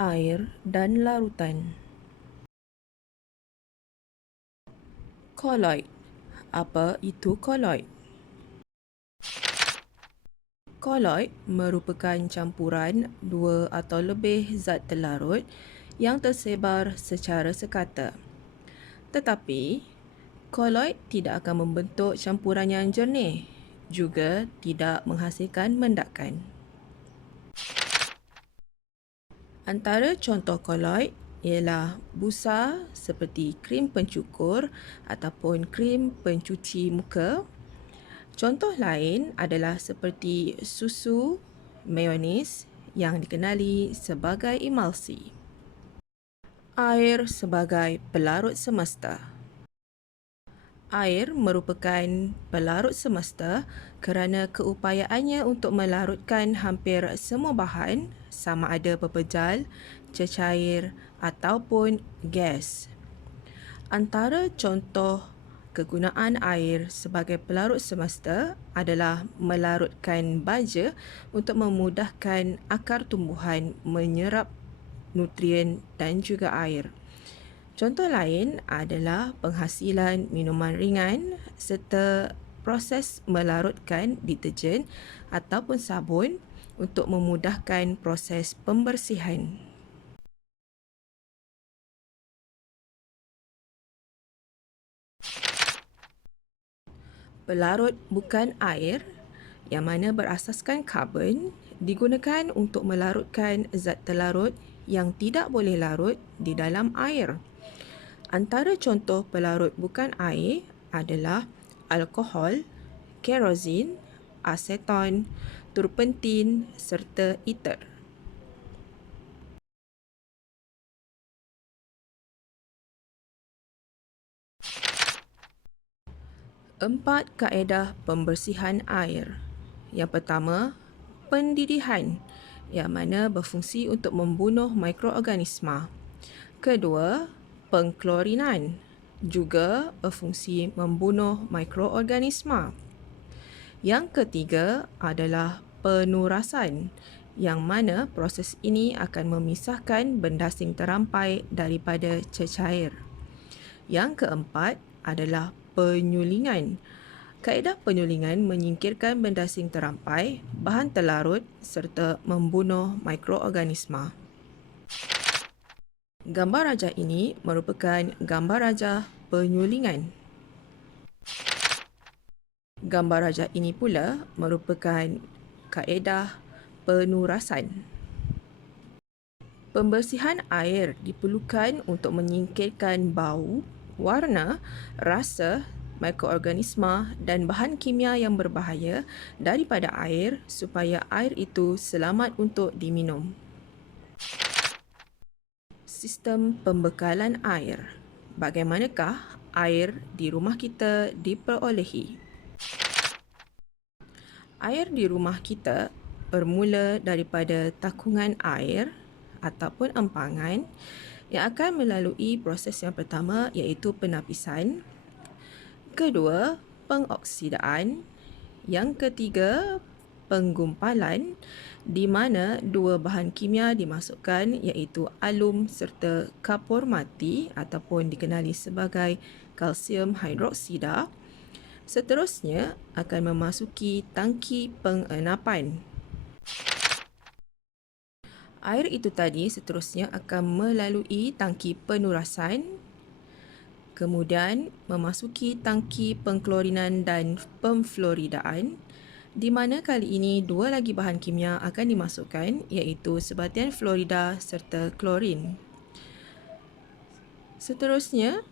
air dan larutan. Koloid. Apa itu koloid? Koloid merupakan campuran dua atau lebih zat terlarut yang tersebar secara sekata. Tetapi, koloid tidak akan membentuk campuran yang jernih, juga tidak menghasilkan mendakan. Antara contoh koloid ialah busa seperti krim pencukur ataupun krim pencuci muka. Contoh lain adalah seperti susu, mayonis yang dikenali sebagai emulsi. Air sebagai pelarut semesta. Air merupakan pelarut semesta kerana keupayaannya untuk melarutkan hampir semua bahan sama ada pepejal, cecair ataupun gas. Antara contoh kegunaan air sebagai pelarut semesta adalah melarutkan baja untuk memudahkan akar tumbuhan menyerap nutrien dan juga air. Contoh lain adalah penghasilan minuman ringan serta proses melarutkan deterjen ataupun sabun untuk memudahkan proses pembersihan. Pelarut bukan air yang mana berasaskan karbon digunakan untuk melarutkan zat terlarut yang tidak boleh larut di dalam air. Antara contoh pelarut bukan air adalah alkohol, kerosin, aseton, turpentin serta ether. Empat kaedah pembersihan air. Yang pertama, pendidihan yang mana berfungsi untuk membunuh mikroorganisma. Kedua, pengklorinan juga berfungsi membunuh mikroorganisma. Yang ketiga adalah penurasan yang mana proses ini akan memisahkan bendasing terampai daripada cecair. Yang keempat adalah penyulingan. Kaedah penyulingan menyingkirkan bendasing terampai, bahan terlarut serta membunuh mikroorganisma. Gambar rajah ini merupakan gambar rajah penyulingan. Gambar rajah ini pula merupakan kaedah penurasan. Pembersihan air diperlukan untuk menyingkirkan bau, warna, rasa, mikroorganisma dan bahan kimia yang berbahaya daripada air supaya air itu selamat untuk diminum. Sistem pembekalan air. Bagaimanakah air di rumah kita diperolehi? Air di rumah kita bermula daripada takungan air ataupun empangan yang akan melalui proses yang pertama iaitu penapisan, kedua pengoksidaan, yang ketiga penggumpalan di mana dua bahan kimia dimasukkan iaitu alum serta kapur mati ataupun dikenali sebagai kalsium hidroksida. Seterusnya akan memasuki tangki pengenapan. Air itu tadi seterusnya akan melalui tangki penurasan, kemudian memasuki tangki pengklorinan dan pemfluoridaan, di mana kali ini dua lagi bahan kimia akan dimasukkan iaitu sebatian fluorida serta klorin. Seterusnya,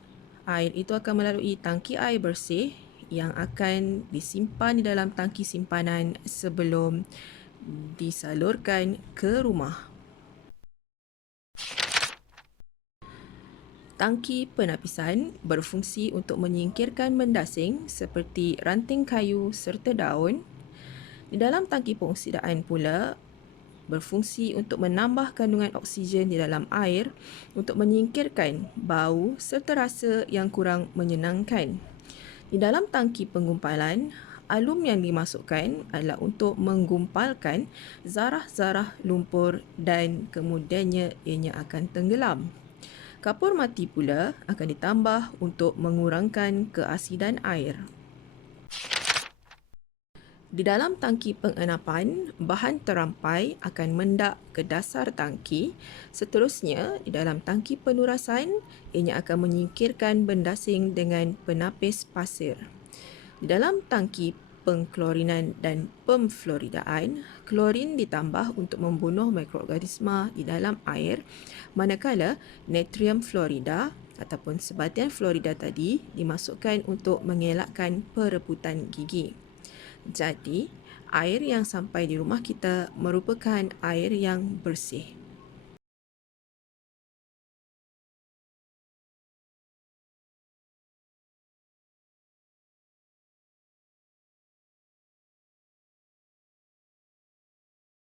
air itu akan melalui tangki air bersih yang akan disimpan di dalam tangki simpanan sebelum disalurkan ke rumah. Tangki penapisan berfungsi untuk menyingkirkan mendasing seperti ranting kayu serta daun. Di dalam tangki pengoksidaan pula berfungsi untuk menambah kandungan oksigen di dalam air untuk menyingkirkan bau serta rasa yang kurang menyenangkan. Di dalam tangki penggumpalan, alum yang dimasukkan adalah untuk menggumpalkan zarah-zarah lumpur dan kemudiannya ianya akan tenggelam. Kapur mati pula akan ditambah untuk mengurangkan keasidan air. Di dalam tangki pengenapan, bahan terampai akan mendak ke dasar tangki. Seterusnya, di dalam tangki penurasan, ianya akan menyingkirkan benda asing dengan penapis pasir. Di dalam tangki pengklorinan dan pemfluoridaan, klorin ditambah untuk membunuh mikroorganisma di dalam air, manakala natrium fluorida ataupun sebatian fluorida tadi dimasukkan untuk mengelakkan perebutan gigi. Jadi, air yang sampai di rumah kita merupakan air yang bersih.